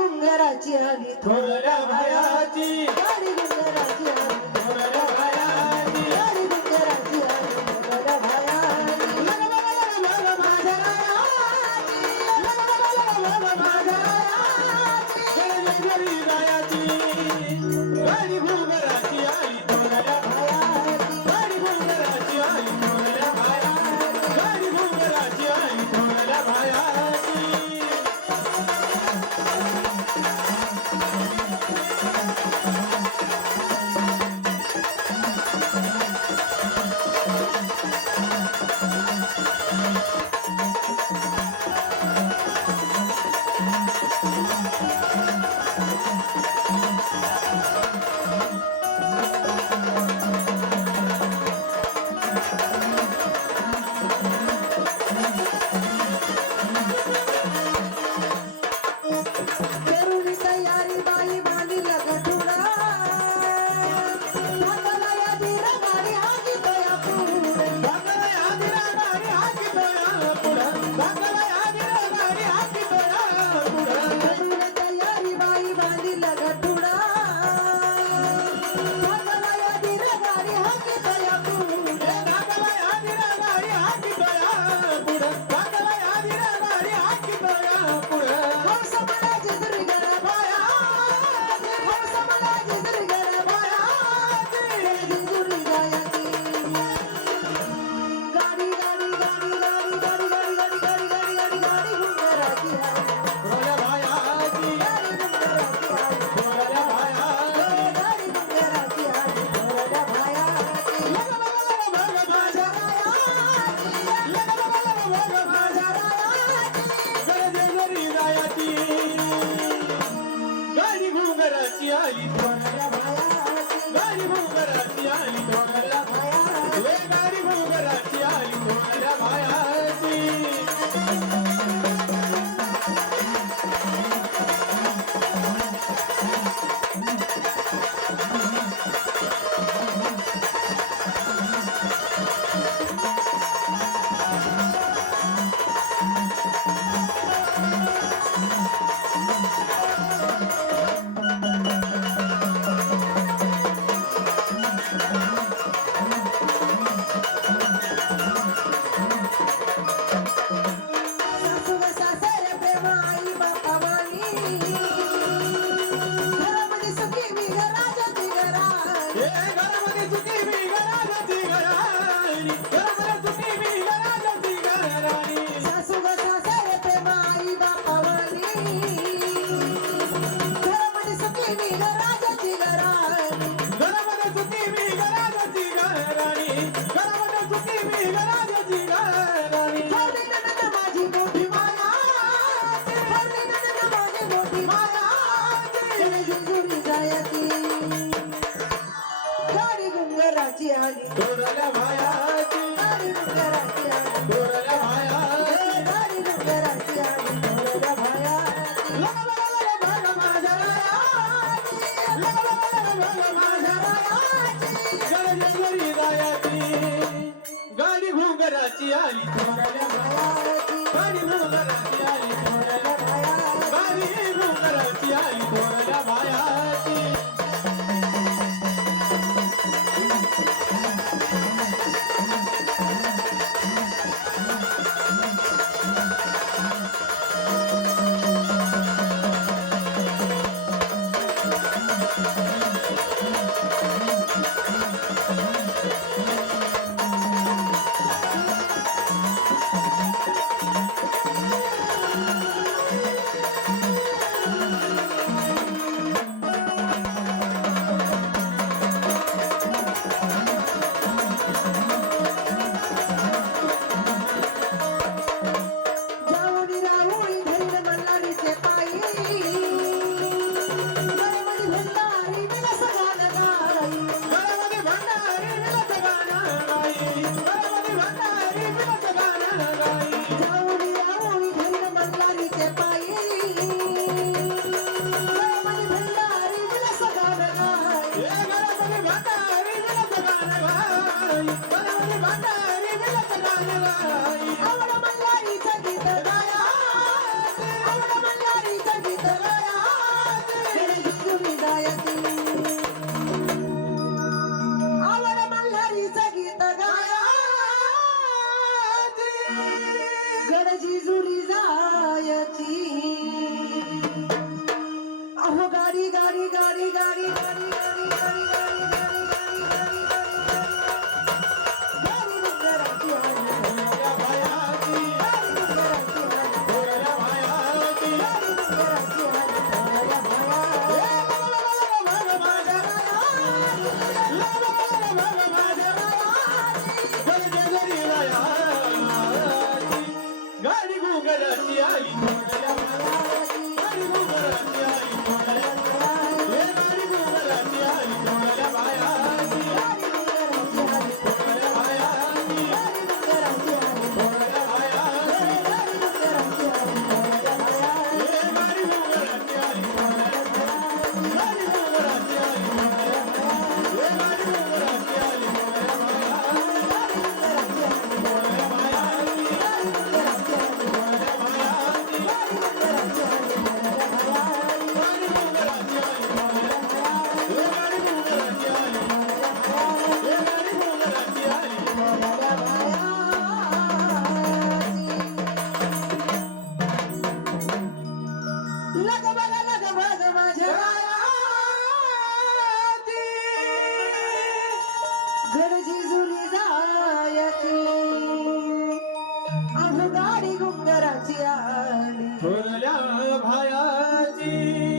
गुंगराची आली थोड्या भयाची गाडी गुंगराची आली थोड्या भयाची गाडी गुंगराची आली थोड्या भयाची लग माझ्या रायाची लग माझ्या रायाची गरी रायाची गाडी गुंगराची आली थोड्या भयाची गाडी गुंगराची आली थोड्या भयाची गाडी गुंगराची आली थोड्या भयाची आली थोड्या भयाची गाडी गुंगराची आली थोड्या भयाची गाडी गुंगराची आली थोड्या भयाची थोड्या भयाची गाडी गुंगराची आली थोड्या भयाची गाडी गुंगराची आली थोड्या भयाची लग माझ्या रायाची लग माझ्या रायाची गरी रायाची गाडी गुंगराची आली थोड्या भयाची गाडी गुंगराची आली थोड्या भयाची गाडी गुंगराची आली थोड्या भयाची आवड मल्हारीचं गीत गाया आवड मल्हारीचं गीत गाया तुम्ही गायती आवड मल्हारीचं गीत गाया गडजिजुरी जायची अहो गाडी गाडी गाडी गाडी गाडी गाडी गाडी गाडी गुंगराची आई थोड्या मायाची गाडी गुंगराची आई थोड्या गाडी गुंगराची आई थोड्या मायाची गाडी गुंगराची आई थोड्या मायाची गाडी गुंगराची आई थोड्या मायाची गाडी गुंगराची आई थोड्या मायाची गाडी गुंगराची आई थोड्या मायाची गाडी गुंगराची आई थोड्या मायाची गाडी गुंगराची आई थोड्या लग बघ माझ्या गडजिजुरी जायची अहो गाडी गुंगराची आली थोरल्या भायाची